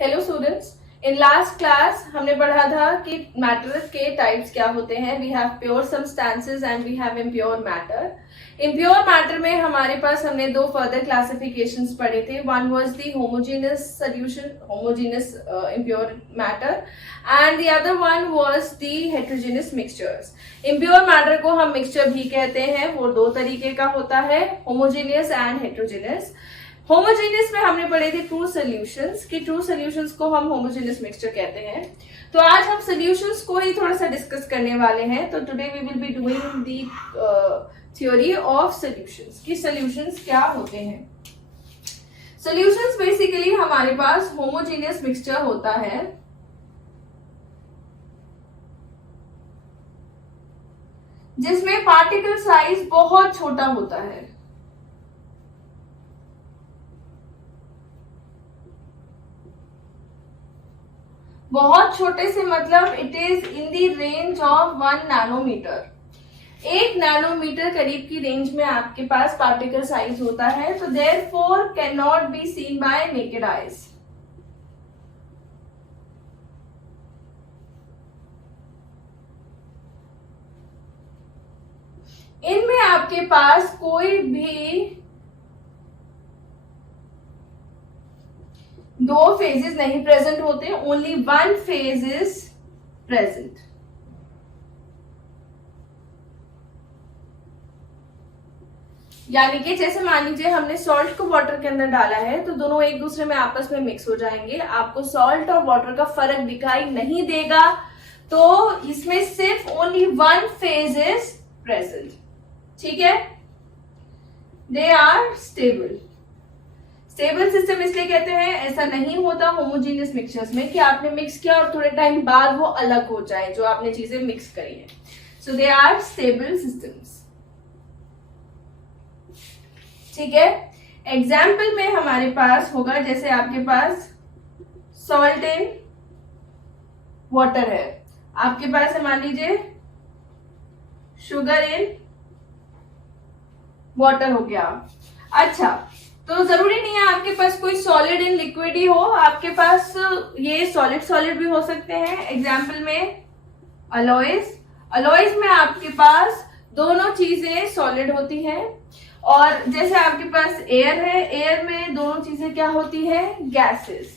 Hello students, in last class हमने पढ़ा था कि मैटर के टाइप्स क्या होते हैं। We have pure substances and we have impure matter. Impure matter में हमारे पास हमने दो फर्दर क्लासिफिकेशंस पढ़े थे। One was the homogeneous solution, homogeneous impure matter, and the other one was the heterogeneous mixtures. Impure matter को हम mixture भी कहते हैं। वो दो तरीके का होता है, होमोजेनियस एंड हेटेरोजेनियस। होमोजेनियस में हमने पढ़े थे ट्रू सॉल्यूशंस, कि ट्रू सॉल्यूशंस को हम होमोजेनियस मिक्सचर कहते हैं। तो आज हम सॉल्यूशंस को ही थोड़ा सा डिस्कस करने वाले हैं। तो today we will be doing the theory of solutions, कि सॉल्यूशंस क्या होते हैं। सॉल्यूशंस बेसिकली हमारे पास होमोजेनियस मिक्सचर होता है जिसमें पार्टिकल साइज बहुत छोटा होता है। बहुत छोटे से मतलब it is in the range of 1 nanometre. 1 nanometre करीब की रेंज में आपके पास पार्टिकल साइज होता है। तो therefore can not be seen bye naked eyes. इनमें आपके पास कोई भी दो फेजेस नहीं प्रेजेंट होते, only one phase is present. यानी कि जैसे मान लीजिए हमने सॉल्ट को वाटर के अंदर डाला है तो दोनों एक दूसरे में आपस में मिक्स हो जाएंगे। आपको सॉल्ट और वाटर का फर्क दिखाई नहीं देगा। तो इसमें सिर्फ only one phase is present. ठीक है, they are stable. Stable system इसलिए कहते हैं, ऐसा नहीं होता होमोजेनियस मिक्सचर्स में कि आपने मिक्स किया और थोड़े टाइम बाद वो अलग हो जाए जो आपने चीजें मिक्स करी है। सो दे आर स्टेबल सिस्टम्स। ठीक है, एग्जाम्पल में हमारे पास होगा, जैसे आपके पास सॉल्ट इन वाटर है, आपके पास है मान लीजिए शुगर इन वाटर हो गया। अच्छा, तो जरूरी नहीं है आपके पास कोई सॉलिड इन लिक्विड ही हो, आपके पास ये सॉलिड सॉलिड भी हो सकते हैं। एग्जाम्पल में अलॉयज। अलॉयज में आपके पास दोनों चीजें सॉलिड होती हैं। और जैसे आपके पास एयर है, एयर में दोनों चीजें क्या होती है, गैसेस।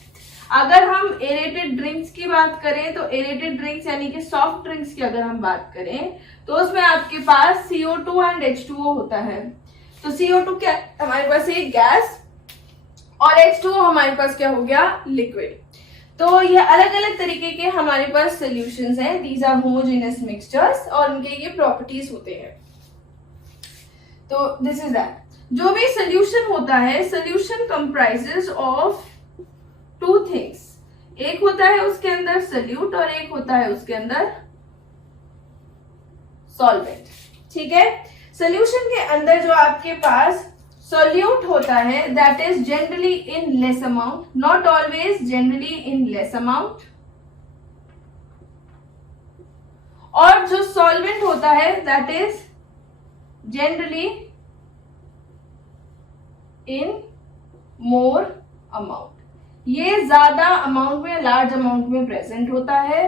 अगर हम एरेटेड ड्रिंक्स की बात करें तो एरेटेड ड्रिंक्स यानी कि सॉफ्ट ड्रिंक्स की अगर हम बात करें तो उसमें आपके पास CO2 एंड H2O होता है। तो CO2 क्या हमारे पास एक गैस और H2O हमारे पास क्या हो गया, लिक्विड। तो ये अलग अलग तरीके के हमारे पास सॉल्यूशंस हैं। दीज आर होमोजेनियस मिक्सचर्स और उनके ये प्रॉपर्टीज होते हैं। तो दिस इज दैट। जो भी सॉल्यूशन होता है, solution comprises of two things. एक होता है उसके अंदर सॉल्यूट और एक होता है उसके अंदर सॉल्वेंट। ठीक है, सॉल्यूशन के अंदर जो आपके पास सॉल्यूट होता है that is generally in less amount, not always, generally in less amount. और जो सॉल्वेंट होता है that is generally in more amount. ये ज्यादा अमाउंट में, लार्ज अमाउंट में प्रेजेंट होता है।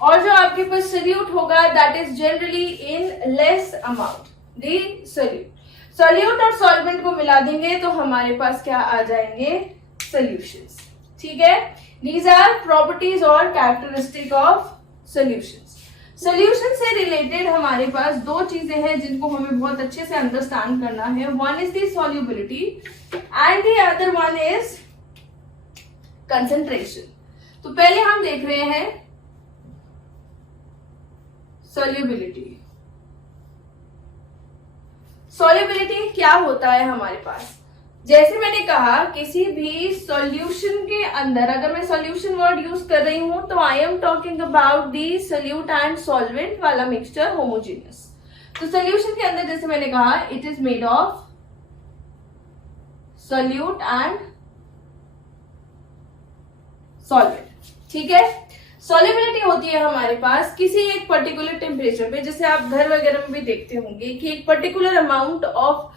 और जो आपके पास सॉल्यूट होगा that is generally in less amount. The solute और सॉल्वेंट को मिला देंगे तो हमारे पास क्या आ जाएंगे, सॉल्यूशंस। ठीक है, दीज आर प्रॉपर्टीज और कैरेक्टरिस्टिक ऑफ सॉल्यूशंस। सॉल्यूशन से रिलेटेड हमारे पास दो चीजें हैं जिनको हमें बहुत अच्छे से अंडरस्टैंड करना है। One is the solubility and the other one is concentration. तो पहले हम देख रहे हैं सॉल्युबिलिटी। सॉल्युबिलिटी क्या होता है हमारे पास, जैसे मैंने कहा किसी भी सॉल्यूशन के अंदर, अगर मैं सॉल्यूशन वर्ड यूज कर रही हूं तो I am talking about the solute and solvent वाला मिक्सचर होमोजेनियस। तो सॉल्यूशन के अंदर जैसे मैंने कहा it is made of solute and solvent. ठीक है, सॉल्युबिलिटी होती है हमारे पास किसी एक पर्टिकुलर टेम्परेचर पे, जैसे आप घर वगैरह में भी देखते होंगे कि एक पर्टिकुलर अमाउंट ऑफ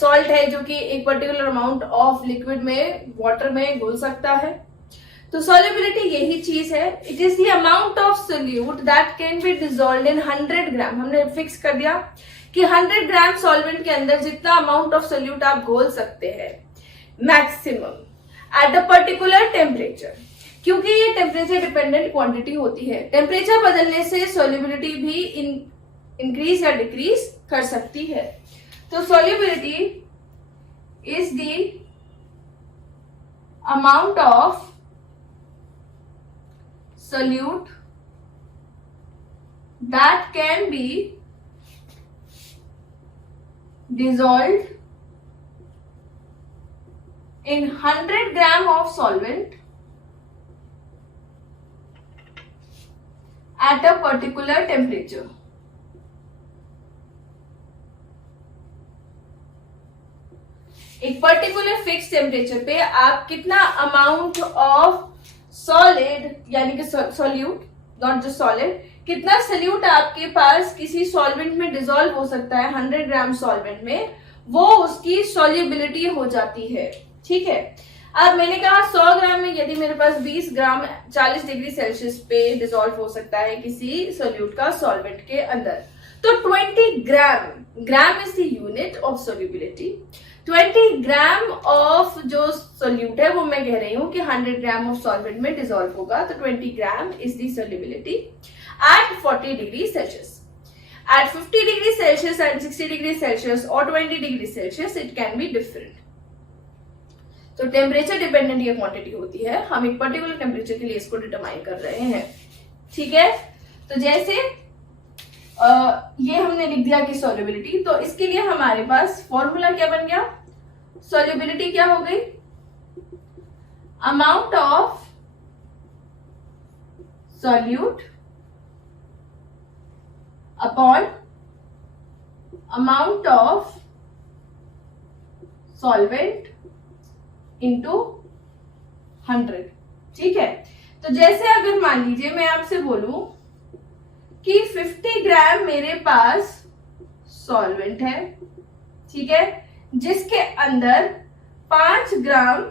सॉल्ट है जो कि एक पर्टिकुलर अमाउंट ऑफ लिक्विड में, वाटर में घुल सकता है। तो सॉल्युबिलिटी यही चीज है, it is the amount of solute that can be dissolved इन 100 ग्राम। हमने फिक्स कर दिया कि 100 ग्राम सॉल्वेंट के अंदर जितना अमाउंट ऑफ सोल्यूट आप घोल सकते हैं maximum at a particular temperature, क्योंकि ये टेम्परेचर डिपेंडेंट क्वांटिटी होती है। टेम्परेचर बदलने से सॉल्युबिलिटी भी इंक्रीज या डिक्रीज कर सकती है। तो solubility is the amount of solute that can be dissolved in 100 gram of solvent at a particular temperature. एक पर्टिकुलर फिक्स टेम्परेचर पे आप कितना अमाउंट ऑफ सॉलिड यानी कि सॉल्यूट, नॉट जस्ट सॉलिड, कितना सॉल्यूट आपके पास किसी सॉल्वेंट में डिसॉल्व हो सकता है 100 ग्राम सॉल्वेंट में, वो उसकी सॉल्युबिलिटी हो जाती है। ठीक है, अब मैंने कहा 100 ग्राम में यदि मेरे पास 20 ग्राम 40 डिग्री सेल्सियस पे डिसॉल्व हो सकता है किसी सॉल्यूट का सॉल्वेंट के अंदर, तो 20 gram, gram is the unit of solubility, 20 gram of जो सोल्यूट है वो मैं कह रही हूं कि 100 ग्राम ऑफ सॉल्वेंट में डिसॉल्व होगा, तो 20 gram is the solubility at 40 degree Celsius. At 50 degree Celsius, at 60 degree Celsius और 20 degree Celsius it can be different. तो टेम्परेचर डिपेंडेंट ये क्वांटिटी होती है, हम एक पर्टिकुलर टेम्परेचर के लिए इसको डिटरमाइन कर रहे हैं। ठीक है, तो जैसे ये हमने लिख दिया कि सॉल्युबिलिटी, तो इसके लिए हमारे पास फॉर्मूला क्या बन गया, सॉल्युबिलिटी क्या हो गई, amount of solute upon amount of solvent into 100। ठीक है, तो जैसे अगर मान लीजिए मैं आपसे बोलूं कि 50 ग्राम मेरे पास सॉल्वेंट है, ठीक है, जिसके अंदर 5 ग्राम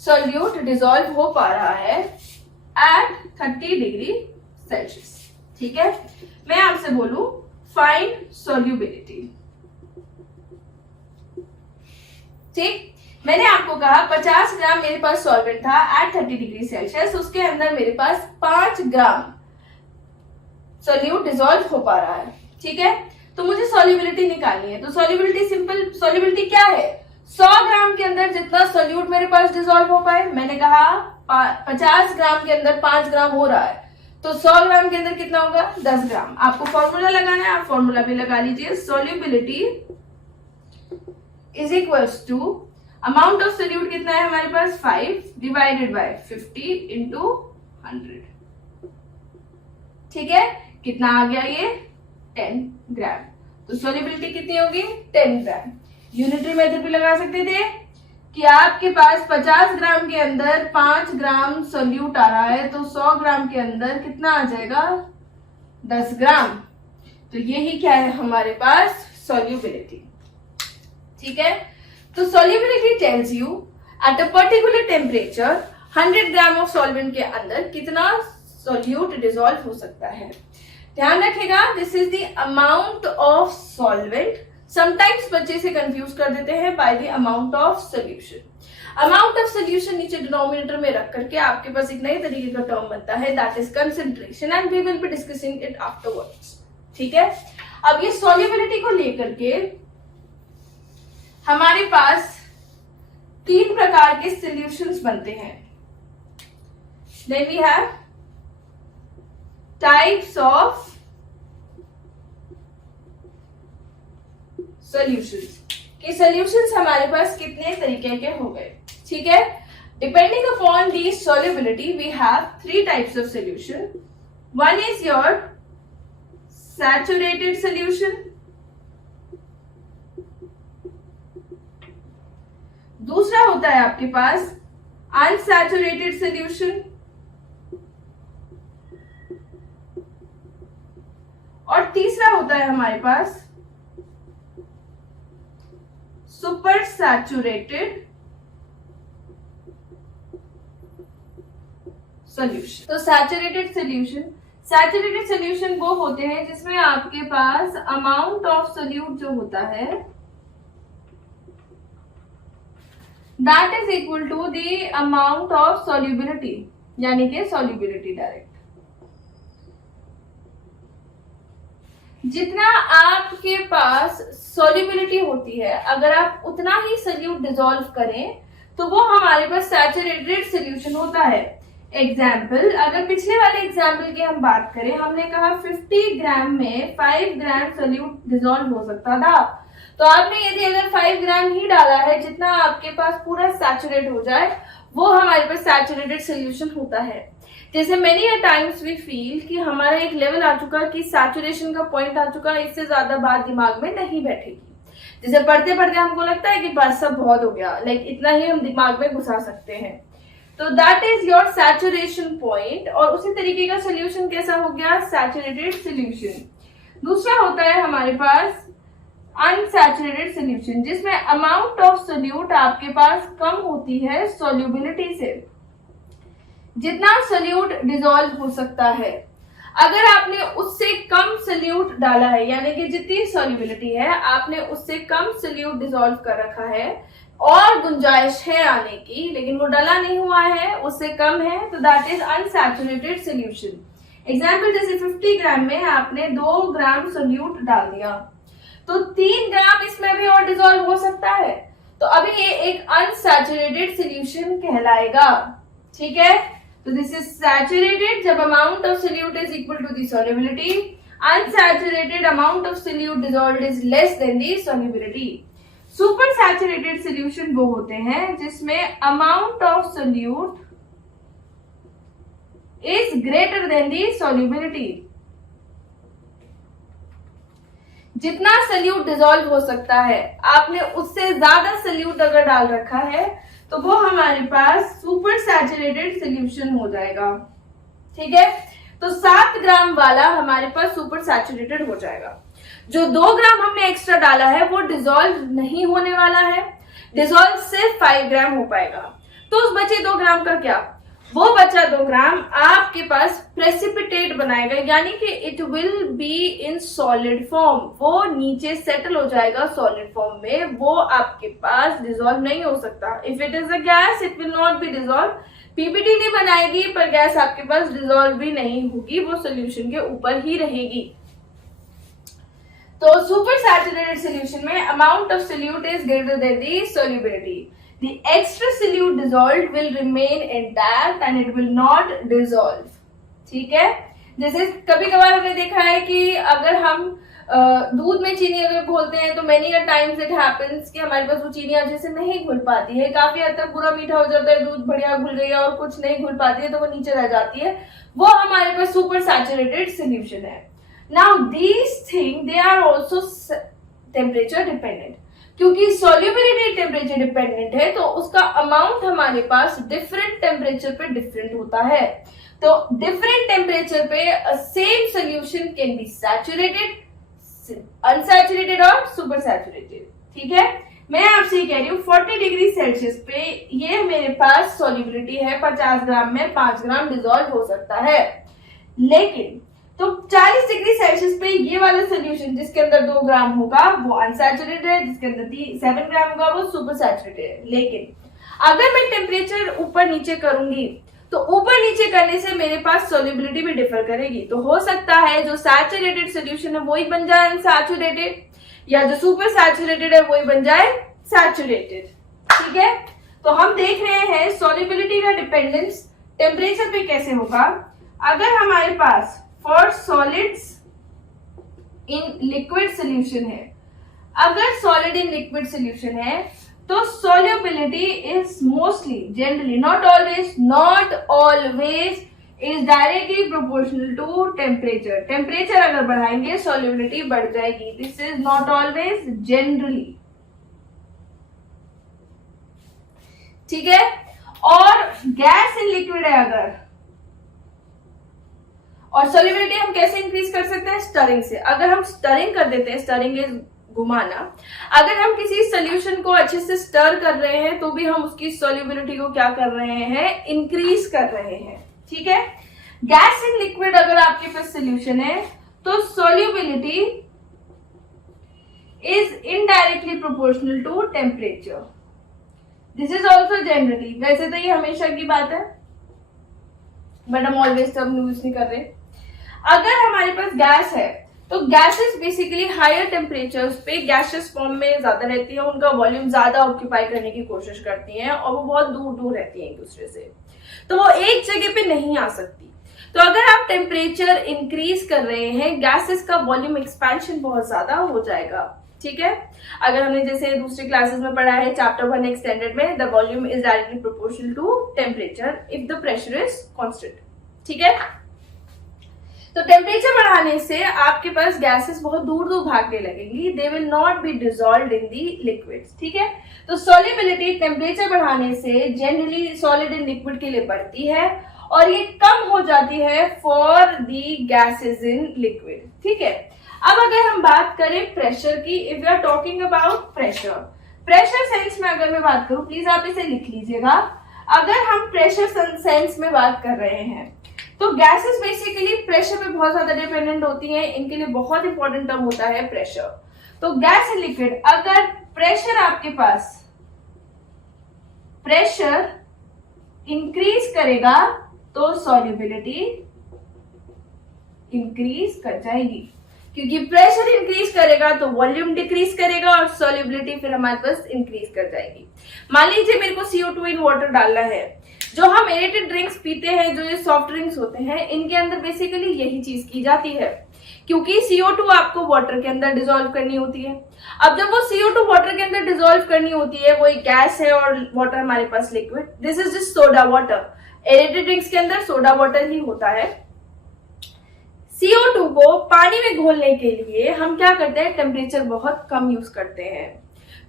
सॉल्यूट डिसॉल्व हो पा रहा है एट 30 डिग्री सेल्सियस। ठीक है, मैं आपसे बोलूं फाइंड सॉल्युबिलिटी। ठीक, मैंने आपको कहा 50 ग्राम मेरे पास सॉल्वेंट था एट 30 डिग्री सेल्सियस, उसके अंदर मेरे पास 5 ग्राम सॉल्यूट डिसॉल्व हो पा रहा है। ठीक है, तो मुझे सॉल्युबिलिटी निकालनी है। तो सॉल्युबिलिटी सिंपल, सॉल्युबिलिटी क्या है, 100 ग्राम के अंदर जितना सॉल्यूट मेरे पास डिसॉल्व हो पाए। मैंने कहा 50 ग्राम के अंदर 5 ग्राम हो रहा है, तो 100 ग्राम के अंदर कितना होगा, 10 ग्राम। आपको फॉर्मूला लगाना है, आप फॉर्मूला भी लगा लीजिए। Solubility is equals to amount of solute कितना है हमारे पास 5 डिवाइडेड बाय 50 इंटू 100। ठीक है, कितना आ गया ये 10 ग्राम। तो सोल्युबिलिटी कितनी होगी 10 ग्राम। यूनिटरी मेथड भी लगा सकते थे कि आपके पास 50 ग्राम के अंदर 5 ग्राम सोल्यूट आ रहा है, तो 100 ग्राम के अंदर कितना आ जाएगा 10 ग्राम। तो यही क्या है हमारे पास सोल्युबिलिटी। ठीक है, तो solubility tells you at a particular temperature 100 gram of solvent के अंदर कितना सोल्यूट डिसॉल्व हो सकता है। ध्यान रखेगा, this is the amount of solvent. Sometimes बच्चे से कंफ्यूज कर देते हैं by the amount of solution. Amount of solution नीचे डिनोमिनेटर में रख करके आपके पास एक नए तरीके का टर्म बनता है, that is concentration, and we will be discussing it afterwards. ठीक है, अब ये सॉल्युबिलिटी को लेकर के हमारे पास 3 प्रकार के सॉल्यूशंस बनते हैं। Then we have types of solutions. कि सॉल्यूशंस हमारे पास कितने तरीके के हो गए। ठीक है, depending upon the solubility we have 3 types of solution. One is your saturated solution, दूसरा होता है आपके पास अनसैचुरेटेड सॉल्यूशन, और तीसरा होता है हमारे पास सुपर सैचुरेटेड सोल्यूशन। तो सैचुरेटेड सोल्यूशन वो होते हैं जिसमें आपके पास अमाउंट ऑफ सोल्यूट जो होता है that is equal to the amount of solubility, यानी कि सॉल्युबिलिटी डायरेक्ट। जितना आपके पास सॉल्युबिलिटी होती है, अगर आप उतना ही सोल्यूट डिसॉल्व करें तो वो हमारे पास सैचुरेटेड सोल्यूशन होता है। एग्जाम्पल, अगर पिछले वाले एग्जाम्पल की हम बात करें, हमने कहा 50 ग्राम में 5 ग्राम सोल्यूट डिसॉल्व हो सकता था, तो आपने यदि अगर 5 ग्राम ही डाला है, जितना आपके पास पूरा सैचुरेट हो जाए, वो हमारे पास सैचुरेटेड सोल्यूशन होता है। जैसे many a times we feel कि हमारा एक लेवल आ चुका, कि सैचुरेशन का पॉइंट आ चुका, इससे ज्यादा बात दिमाग में नहीं बैठेगी। जैसे पढ़ते पढ़ते हमको लगता है कि बस सब बहुत हो गया, लाइक इतना ही हम दिमाग में घुसा सकते हैं, तो that is your saturation point. और उसी तरीके का सोल्यूशन कैसा हो गया, सैचुरेटेड सोल्यूशन। दूसरा होता है हमारे पास अनसैचुरेटेड सोल्यूशन, जिसमें अमाउंट ऑफ सोल्यूट आपके पास कम होती है सॉल्युबिलिटी से। जितना सोल्यूट डिसॉल्व हो सकता है, अगर आपने उससे कम सोल्यूट डाला है, यानी कि जितनी सॉल्युबिलिटी है आपने उससे कम सोल्यूट डिसॉल्व कर रखा है और गुंजाइश है आने की, लेकिन वो डाला नहीं हुआ है, उससे कम है, तो that is unsaturated solution. Example, जैसे 50 ग्राम में आपने 2 ग्राम सोल्यूट डाल दिया, तो 3 ग्राम इसमें भी और डिसॉल्व हो सकता है, तो अभी ये एक अनसैचुरेटेड सोल्यूशन कहलाएगा। ठीक है, तो दिस इज सैचुरेटेड जब amount of solute is equal to the solubility, unsaturated amount of solute dissolved is less than the solubility. Super saturated solution वो होते हैं जिसमें amount of solute is greater than the solubility. जितना solute dissolve हो सकता है, आपने उससे ज्यादा सोल्यूट अगर डाल रखा है, तो वो हमारे पास सुपर सैचुरेटेड सोल्यूशन हो जाएगा। ठीक है, तो 7 ग्राम वाला हमारे पास सुपर सैचुरेटेड हो जाएगा। जो 2 ग्राम हमने एक्स्ट्रा डाला है वो डिसॉल्व नहीं होने वाला है, डिसॉल्व सिर्फ 5 ग्राम हो पाएगा। तो उस बचे 2 ग्राम का क्या, वो बचा 2 ग्राम आपके पास प्रेसिपिटेट बनाएगा, यानी कि it will be in solid form, वो नीचे सेटल हो जाएगा सॉलिड फॉर्म में, वो आपके पास डिसॉल्व नहीं हो सकता। If it is a gas it will not be dissolve, PPT नहीं बनाएगी पर गैस आपके पास डिसॉल्व भी नहीं होगी, वो सोल्यूशन के ऊपर ही रहेगी। तो सुपर सैचुरेटेड सोल्यूशन में amount of solute is greater than the solubility. The extra solute dissolved will remain intact and it will not dissolve. ठीक है, जैसे कभी कभार हमने देखा है कि अगर हम दूध में चीनी अगर घोलते हैं तो many a times it happens कि हमारे पास वो चीनी अच्छे से नहीं घुल पाती है, काफी हद तक पूरा मीठा हो जाता है, दूध बढ़िया घुल गई है और कुछ नहीं घुल पाती है तो वो नीचे रह जाती है, वो हमारे पास सुपर सैचुरेटेड सोल्यूशन है। Now these thing they are also temperature dependent, क्योंकि सॉल्युबिलिटी टेम्परेचर डिपेंडेंट है तो उसका अमाउंट हमारे पास डिफरेंट टेम्परेचर पे डिफरेंट होता है। तो डिफरेंट टेम्परेचर पे same solution can be saturated, unsaturated और सुपर सैचुरेटेड। ठीक है, मैं आपसे ये कह रही हूँ 40 डिग्री सेल्सियस पे ये मेरे पास सॉल्युबिलिटी है, 50 ग्राम में 5 ग्राम डिसॉल्व हो सकता है, लेकिन तो 40 डिग्री सेल्सियस पे ये वाला सोल्यूशन जिसके अंदर 2 ग्राम होगा वो अनसैचुरेटेड है, जिसके अंदर 7 ग्राम होगा वो सुपर सैचुरेटेड है। लेकिन अगर मैं टेम्परेचर ऊपर नीचे करूंगी तो ऊपर नीचे करने से मेरे पास सॉल्युबिलिटी भी डिफर करेगी, तो हो सकता है जो सैचुरेटेड सोल्यूशन है वही बन जाए अनसैचुरेटेड, या जो सुपर सैचुरेटेड है वही बन जाए सैचुरेटेड। ठीक है, तो हम देख रहे हैं सॉल्युबिलिटी का डिपेंडेंस टेम्परेचर पे कैसे होगा। अगर हमारे पास for solids in liquid solution है, अगर सॉलिड इन लिक्विड सोल्यूशन है तो solubility is mostly, generally, not always is directly proportional to temperature. Temperature अगर बढ़ाएंगे सॉल्युबिलिटी बढ़ जाएगी, this is not always, generally. ठीक है, और गैस इन लिक्विड है अगर, और सॉल्युबिलिटी हम कैसे इंक्रीज कर सकते हैं, स्टरिंग से। अगर हम स्टरिंग कर देते हैं, स्टरिंग इज घुमाना, अगर हम किसी सोल्यूशन को अच्छे से स्टर कर रहे हैं तो भी हम उसकी सॉल्युबिलिटी को क्या कर रहे हैं, इंक्रीज कर रहे हैं। ठीक है। गैस इन लिक्विड अगर आपके पास सोल्यूशन है तो solubility is indirectly proportional to temperature. This is also generally, वैसे तो ये हमेशा की बात है बट हम ऑलवेज सब यूज नहीं कर रहे। अगर हमारे पास गैस है तो गैसेस बेसिकली हायर टेम्परेचर्स पे गैसियस फॉर्म में ज्यादा रहती है, उनका वॉल्यूम ज्यादा ऑक्यूपाई करने की कोशिश करती हैं और वो बहुत दूर दूर रहती हैं एक दूसरे से, तो वो एक जगह पे नहीं आ सकती। तो अगर आप टेम्परेचर इंक्रीज कर रहे हैं गैसेस का वॉल्यूम एक्सपेंशन बहुत ज्यादा हो जाएगा, ठीक है। अगर हमने जैसे दूसरी क्लासेस में पढ़ा है चैप्टर 1 एक्सटेंडेड में, the volume is directly proportional to temperature if the pressure is constant, ठीक है। तो टेम्परेचर बढ़ाने से आपके पास गैसेस बहुत दूर दूर भागने लगेंगी, they will not be dissolved in the liquids, ठीक है। तो सॉल्युबिलिटी टेम्परेचर बढ़ाने से जनरली सॉलिड इन लिक्विड के लिए बढ़ती है और ये कम हो जाती है for the gases in liquid, ठीक है। अब अगर हम बात करें प्रेशर की, if you are talking about pressure sense में अगर मैं बात करूं, प्लीज आप इसे लिख लीजिएगा। अगर हम प्रेशर सेंस में बात कर रहे हैं तो गैसेस बेसिकली प्रेशर पे बहुत ज्यादा डिपेंडेंट होती हैं, इनके लिए बहुत इंपॉर्टेंट टर्म होता है प्रेशर। तो गैस इन लिक्विड, अगर प्रेशर आपके पास प्रेशर इंक्रीज करेगा तो सॉल्युबिलिटी इंक्रीज कर जाएगी, क्योंकि प्रेशर इंक्रीज करेगा तो वॉल्यूम डिक्रीज करेगा और सॉल्युबिलिटी फिर हमारे पास इंक्रीज कर जाएगी। मान लीजिए मेरे को CO2 इन वाटर डालना है, जो हम एरेटेड ड्रिंक्स पीते हैं, जो ये सॉफ्ट ड्रिंक्स होते हैं, इनके अंदर बेसिकली यही चीज की जाती है, क्योंकि CO2 आपको वाटर के अंदर डिसॉल्व करनी होती है। अब जब वो CO2 वाटर के अंदर डिसॉल्व करनी होती है, वो एक गैस है और वाटर हमारे पास liquid, this is just soda water. Aerated drinks के अंदर सोडा वाटर ही होता है। CO2 को पानी में घोलने के लिए हम क्या करते हैं, टेम्परेचर बहुत कम यूज करते हैं।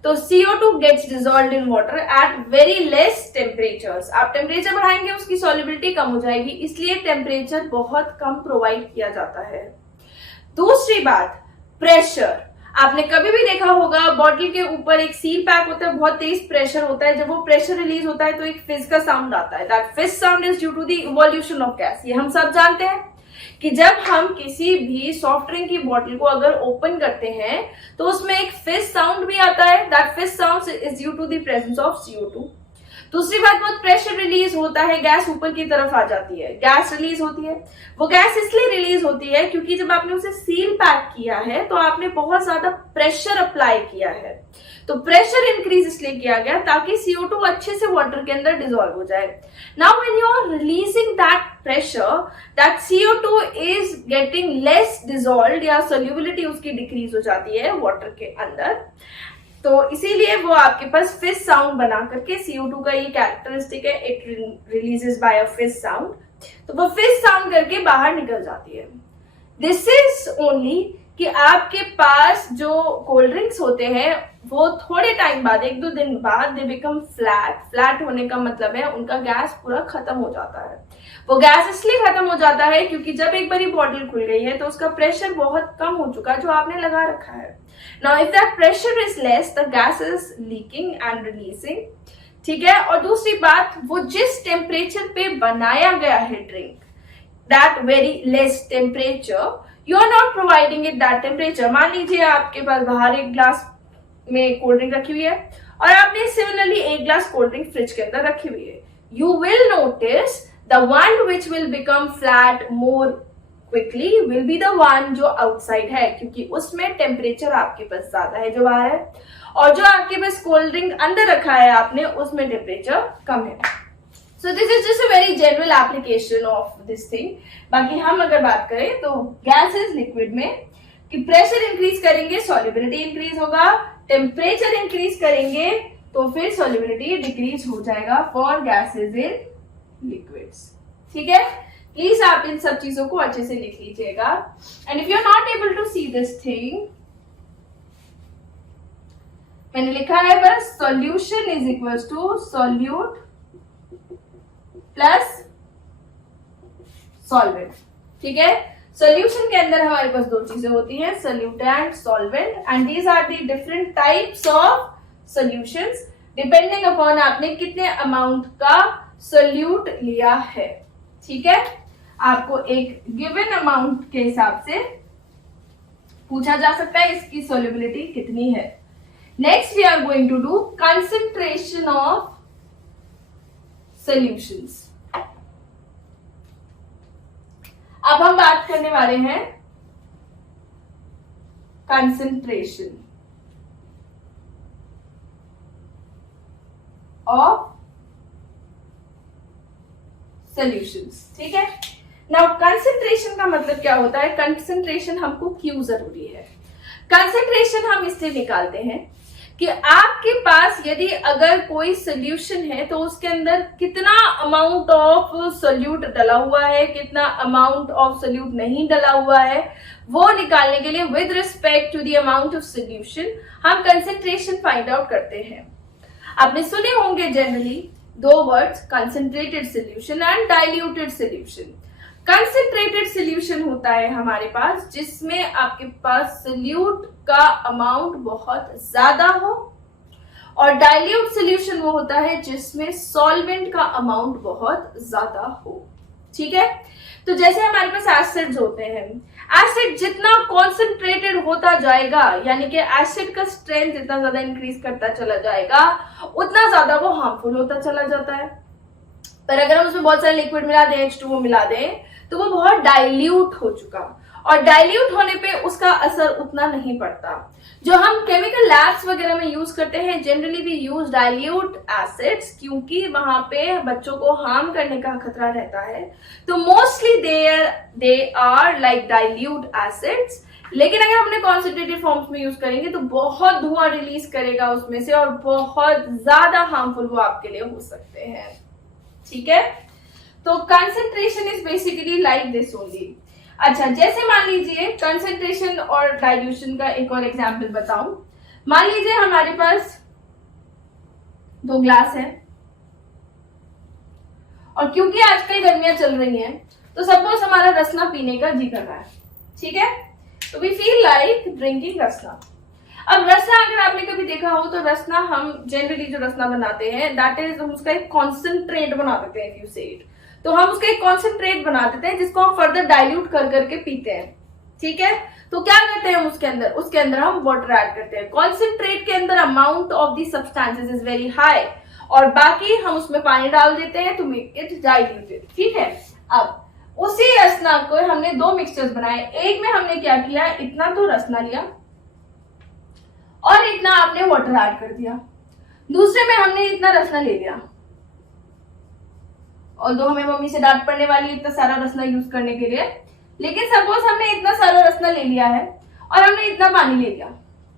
तो CO2 gets dissolved in water at very less temperatures। आप टेम्परेचर बढ़ाएंगे उसकी सॉल्युबिलिटी कम हो जाएगी, इसलिए टेम्परेचर बहुत कम प्रोवाइड किया जाता है। दूसरी बात, प्रेशर। आपने कभी भी देखा होगा बॉटल के ऊपर एक सील पैक होता है, बहुत तेज प्रेशर होता है, जब वो प्रेशर रिलीज होता है तो एक फिज का साउंड आता है। That fizz sound is due to the evolution of gas. ये हम सब जानते हैं कि जब हम किसी भी सॉफ्ट ड्रिंक की बोतल को अगर ओपन करते हैं तो उसमें एक फिज साउंड भी आता है, that fizz sound is due to the presence of CO2। दूसरी बात, बहुत प्रेशर रिलीज होता है, गैस ऊपर की तरफ आ जाती है, गैस रिलीज होती है। वो गैस इसलिए रिलीज होती है क्योंकि जब आपने उसे सील पैक किया है तो आपने बहुत ज्यादा प्रेशर अप्लाई किया है, तो प्रेशर इंक्रीज इसलिए किया गया ताकि CO2 अच्छे से वाटर के अंदर डिसॉल्व हो जाए। Now when you are releasing that pressure, that CO2 is getting less dissolved, या सोल्युबिलिटी उसकी डिक्रीज हो जाती है वाटर के अंदर, तो इसीलिए वो आपके पास फिज साउंड बना करके, CO2 का ये कैरेक्टरिस्टिक है, इट रिलीजेस बाय अ फिज साउंड, तो वो फिज साउंड करके बाहर निकल जाती है। दिस इज ओनली कि आपके पास जो कोल्ड ड्रिंक्स होते हैं वो थोड़े टाइम बाद, 1-2 दिन बाद, दे बिकम फ्लैट होने का मतलब है उनका गैस पूरा खत्म हो जाता है। वो गैस इसलिए खत्म हो जाता है क्योंकि जब एक बारी बॉटल खुल गई है तो उसका प्रेशर बहुत कम हो चुका है जो आपने लगा रखा है। Now if that pressure is less, the gas is leaking and releasing, ठीक है। और दूसरी बात, वो जिस टेम्परेचर पे बनाया गया है drink, that very less temperature, you are not providing it that temperature. मान लीजिए आपके पास बाहर एक ग्लास में कोल्ड ड्रिंक रखी हुई है और आपने सिमिलरली एक ग्लास कोल्ड ड्रिंक फ्रिज के अंदर रखी हुई है, you will notice the one which will become flat more quickly will be the one जो आउटसाइड है, क्योंकि उसमें टेम्परेचर आपके पास ज्यादा है जो बाहर है, और जो आपके पास कोल्ड ड्रिंक अंदर रखा है आपने उसमें टेम्परेचर कम है। So this is just a very general application of this thing. बाकी हम अगर बात करें तो गैसेस लिक्विड में कि प्रेशर इंक्रीज करेंगे सॉल्युबिलिटी इंक्रीज होगा, टेम्परेचर इंक्रीज करेंगे तो फिर सॉल्युबिलिटी डिक्रीज हो जाएगा फॉर गैसेस इन लिक्विड्स, ठीक है। प्लीज आप इन सब चीजों को अच्छे से लिख लीजिएगा। And if you are not able to see this thing, मैंने लिखा है बस solution is equal to solute plus solvent, ठीक है। सॉल्यूशन के अंदर हमारे पास 2 चीजें होती हैं, solutant, solvent, and these are the different types of solutions depending upon आपने कितने अमाउंट का सोल्यूट लिया है, ठीक ठीक है, आपको एक गिवन अमाउंट के हिसाब से पूछा जा सकता है इसकी सोल्युबिलिटी कितनी है। Next we are going to do concentration of solutions. अब हम बात करने वाले हैं कंसंट्रेशन ऑफ सॉल्यूशंस। ठीक है, नाउ कंसंट्रेशन का मतलब क्या होता है, कंसंट्रेशन हमको क्यों जरूरी है। कंसंट्रेशन हम इसलिए निकालते हैं कि आपके पास यदि अगर कोई सोल्यूशन है तो उसके अंदर कितना अमाउंट ऑफ सोल्यूट डला हुआ है, कितना अमाउंट ऑफ सोल्यूट नहीं डला हुआ है, वो निकालने के लिए with respect to the amount of solution हम कंसंट्रेशन फाइंड आउट करते हैं। आपने सुने होंगे जनरली दो words, concentrated solution and diluted solution. Concentrated solution होता है हमारे पास जिसमें आपके पास सोल्यूट का अमाउंट बहुत ज्यादा हो, और डाइल्यूट सोल्यूशन वो होता है जिसमें सॉल्वेंट का अमाउंट बहुत ज्यादा हो। ठीक है, तो जैसे हमारे पास एसिड्स होते हैं, एसिड जितना कॉन्सेंट्रेटेड होता जाएगा, यानी कि एसिड का स्ट्रेंथ जितना ज्यादा इंक्रीज करता चला जाएगा, उतना ज्यादा वो हार्मफुल होता चला जाता है। पर अगर हम उसमें बहुत सारे लिक्विड मिला दें, H2O मिला दें, तो वो बहुत डाइल्यूट हो चुका, और डाइल्यूट होने पे उसका असर उतना नहीं पड़ता। जो हम केमिकल लैब्स वगैरह में यूज करते हैं, generally we use dilute acids, क्योंकि वहां पे बच्चों को हार्म करने का खतरा रहता है, तो mostly they are like dilute acids. लेकिन अगर हमने कॉन्सेंट्रेटेड फॉर्म्स में यूज करेंगे तो बहुत धुआं रिलीज करेगा उसमें से, और बहुत ज्यादा हार्मफुल वो आपके लिए हो सकते हैं। ठीक है, तो concentration is basically like this only. अच्छा, जैसे मान लीजिए कंसंट्रेशन और डाइल्यूशन का एक और एग्जांपल बताऊं। मान लीजिए हमारे पास दो ग्लास है, और क्योंकि आजकल गर्मियां चल रही हैं तो सपोज हमारा रसना पीने का जी कर रहा है। ठीक है, तो वी फील लाइक ड्रिंकिंग रसना। अब रसना अगर आपने कभी देखा हो तो रसना हम जनरली जो रसना बनाते हैं दैट इज, हम उसका एक कॉन्सेंट्रेट बना देते हैं, इफ यू से इट, तो हम उसका एक कॉन्सेंट्रेट बना देते हैं जिसको हम फर्दर डाइल्यूट कर करके पीते हैं। ठीक है, तो क्या करते हैं उसके अंदर हम वाटर ऐड करते हैं। कॉन्सेंट्रेट के अंदर amount of the substances is very high, और बाकी हम उसमें पानी डाल देते हैं टू मेक इट डाइल्यूटेड। ठीक है, अब उसी रसना को हमने दो मिक्सचर्स बनाए। एक में हमने क्या किया, इतना तो रसना लिया और इतना आपने वाटर ऐड कर दिया। दूसरे में हमने इतना रसना ले लिया, और दो हमें मम्मी से डांट पड़ने वाली इतना सारा रसना यूज करने के लिए, लेकिन सपोज हमने इतना सारा रसना ले लिया है और हमने इतना पानी ले लिया।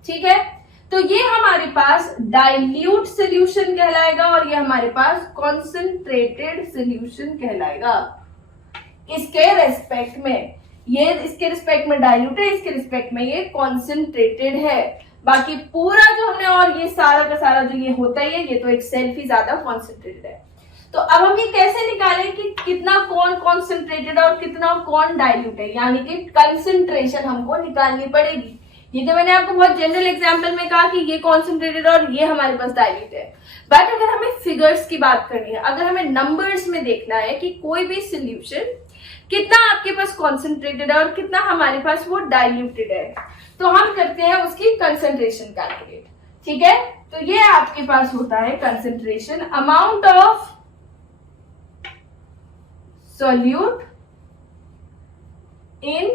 ठीक है, तो ये हमारे पास डाइल्यूट सोल्यूशन कहलाएगा, और ये हमारे पास कॉन्सेंट्रेटेड सोल्यूशन कहलाएगा। इसके रेस्पेक्ट में ये, इसके रिस्पेक्ट में डाइल्यूट है, इसके रिस्पेक्ट में ये कॉन्सेंट्रेटेड है। बाकी पूरा जो हमने, और ये सारा का सारा जो ये होता है, ये तो एक सेल्फ ही ज्यादा कॉन्सेंट्रेटेड है। तो अब हम ये कैसे निकालें कि कितना कौन कॉन्सेंट्रेटेड और कितना कौन डाइल्यूट है, यानी कि कंसंट्रेशन हमको निकालनी पड़ेगी। ये तो मैंने आपको बहुत जनरल एग्जांपल में कहा कि ये कॉन्सेंट्रेटेड और ये हमारे पास डाइल्यूट है। बट अगर हमें फिगर्स की बात करनी है, अगर हमें नंबर्स में देखना है कि कोई भी सोल्यूशन कितना आपके पास कॉन्सेंट्रेटेड है और कितना हमारे पास वो डाइल्यूटेड है, तो हम करते हैं उसकी कंसंट्रेशन कैलकुलेट। ठीक है, तो ये आपके पास होता है concentration, amount of solute in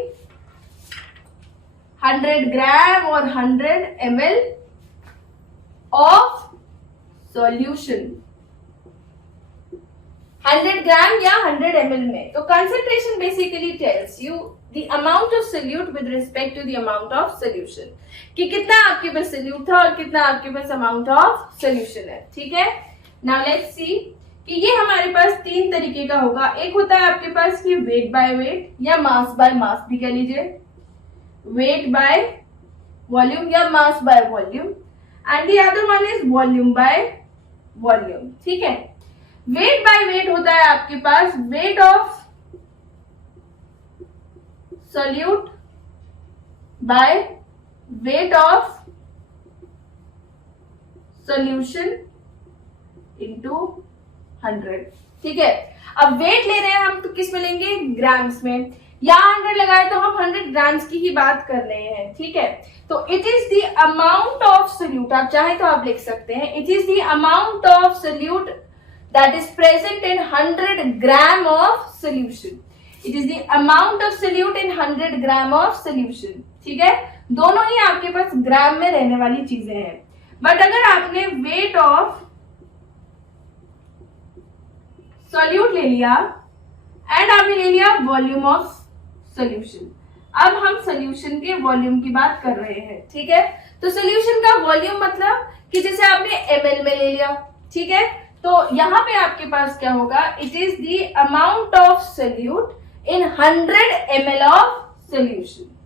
100 ग्राम और 100 ml of solution, 100 ग्राम या 100 ml में। तो concentration basically tells you the amount of solute with respect to the amount of solution, कि कितना आपके पास solute था और कितना आपके पास amount of solution है। ठीक है, now let's see कि ये हमारे पास तीन तरीके का होगा। एक होता है आपके पास कि वेट बाय वेट या मास बाय मास भी कह लीजिए, वेट बाय वॉल्यूम या mass by volume, and the other one is volume by volume. ठीक है, वेट बाय वेट होता है आपके पास weight of solute by weight of solution into 100। ठीक है। अब वेट ले रहे हैं हम तो किस में लेंगे, ग्राम्स में। यहाँ 100 लगाए तो हम 100 ग्राम्स की ही बात कर रहे हैं, ठीक है। तो it is the amount of solute, आप चाहे तो आप लिख सकते हैं, it is the amount of solute that is present in 100 gram of solution. It is the amount of solute in 100 gram of solution, ठीक है। दोनों ही आपके पास ग्राम में रहने वाली चीजें हैं। बट अगर आपने वेट ऑफ सॉल्यूट ले लिया एंड आपने ले लिया वॉल्यूम ऑफ सॉल्यूशन, अब हम सॉल्यूशन के वॉल्यूम की बात कर रहे हैं, ठीक है। तो सॉल्यूशन का वॉल्यूम मतलब कि जैसे आपने ml में ले लिया, ठीक है। तो यहां पे आपके पास क्या होगा, it is the amount of solute in 100 ml of solution.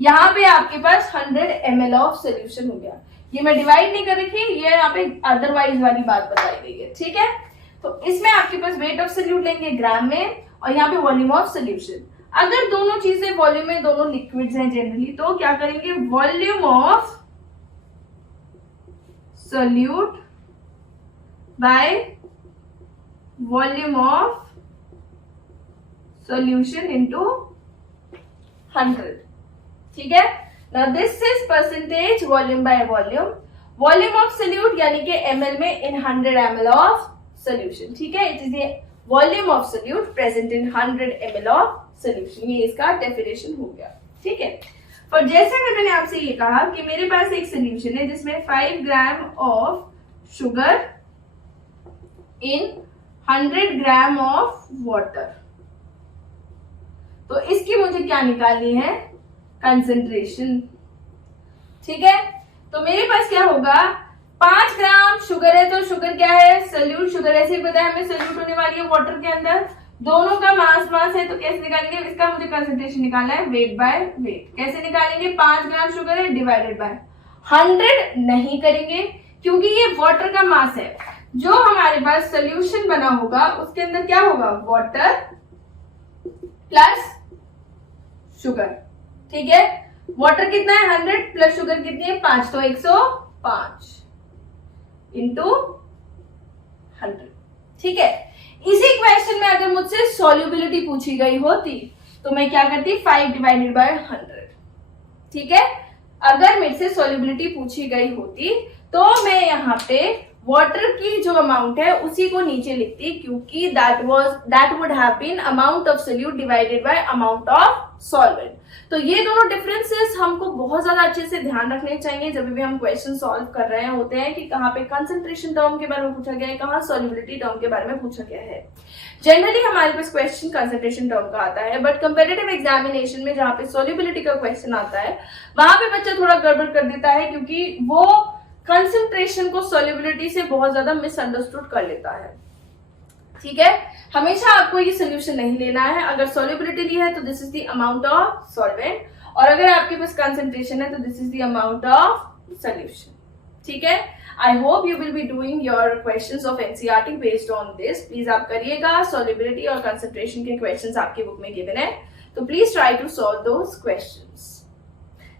यहां पे आपके पास 100 ml ऑफ सॉल्यूशन हो गया। ये मैं डिवाइड नहीं कर रखी, ये यहाँ पे अदरवाइज वाली बात बताई गई है, ठीक है। तो इसमें आपके पास वेट ऑफ सोल्यूट लेंगे ग्राम में और यहाँ पे वॉल्यूम ऑफ सोल्यूशन। अगर दोनों चीजें वॉल्यूम में, दोनों लिक्विड्स हैं जनरली, तो क्या करेंगे, volume of solute by volume of solution into 100, ठीक है। Now this is percentage volume by volume. Volume of solute यानी कि ml में in 100 ml of solution, ठीक है। It is the volume of solute present in 100 ml of solution. ये इसका definition हो गया, ठीक है। और जैसे कि मैंने आपसे ये कहा कि मेरे पास एक सोल्यूशन है जिसमें 5 gram of sugar in 100 gram of water, तो इसकी मुझे क्या निकालनी है, कंसेंट्रेशन, ठीक है। तो मेरे पास क्या होगा, 5 ग्राम शुगर है, तो शुगर क्या है, सोल्यूट शुगर, ऐसे ही पता है हमें सोल्यूट होने वाली है वाटर के अंदर। दोनों का मास है, तो कैसे निकालेंगे, इसका मुझे कंसेंट्रेशन निकालना है, वेट बाय वेट। कैसे निकालेंगे, 5 ग्राम शुगर है डिवाइडेड बाय 100 नहीं करेंगे क्योंकि ये वाटर का मास है। जो हमारे पास सोल्यूशन बना होगा उसके अंदर क्या होगा, वाटर प्लस शुगर, ठीक है। वाटर कितना है 100 प्लस शुगर कितनी है 5, तो 105 इंटू 100, ठीक है। इसी क्वेश्चन में अगर मुझसे सॉल्युबिलिटी पूछी गई होती तो मैं क्या करती, 5 डिवाइडेड बाय 100, ठीक है। अगर मेरे से सॉल्युबिलिटी पूछी गई होती तो मैं यहाँ पे वाटर की जो अमाउंट है उसी को नीचे लिखती, क्योंकि that would have been amount of solute divided by amount of solvent. तो ये दोनों डिफरेंसेस हमको बहुत ज्यादा अच्छे से ध्यान रखने चाहिए जब भी हम क्वेश्चन सॉल्व कर रहे होते हैं, कि कहाँ पे कंसंट्रेशन टर्म के बारे में पूछा गया है, कहाँ सॉल्युबिलिटी टर्म के बारे में पूछा गया है। जनरली हमारे पास क्वेश्चन कंसंट्रेशन टर्म का आता है, बट कंपेरेटिव एग्जामिनेशन में जहाँ पे सॉल्युबिलिटी का क्वेश्चन आता है वहां पे बच्चा थोड़ा गड़बड़ कर देता है, क्योंकि वो कंसंट्रेशन को सॉल्युबिलिटी से बहुत ज्यादा मिसअंडरस्टूड कर लेता है, ठीक है। हमेशा आपको ये सोल्यूशन नहीं लेना है। अगर सॉल्युबिलिटी ली है तो this is the amount of solvent, और अगर आपके पास कंसंट्रेशन है तो this is the amount of solution, ठीक है। I hope you will be doing your questions of NCERT based on this. Please आप करिएगा, सॉल्युबिलिटी और कंसंट्रेशन के क्वेश्चंस आपकी बुक में गिवन है, तो please try to solve those questions.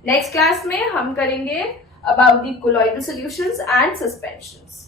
Next class में हम करेंगे about the colloidal solutions and suspensions.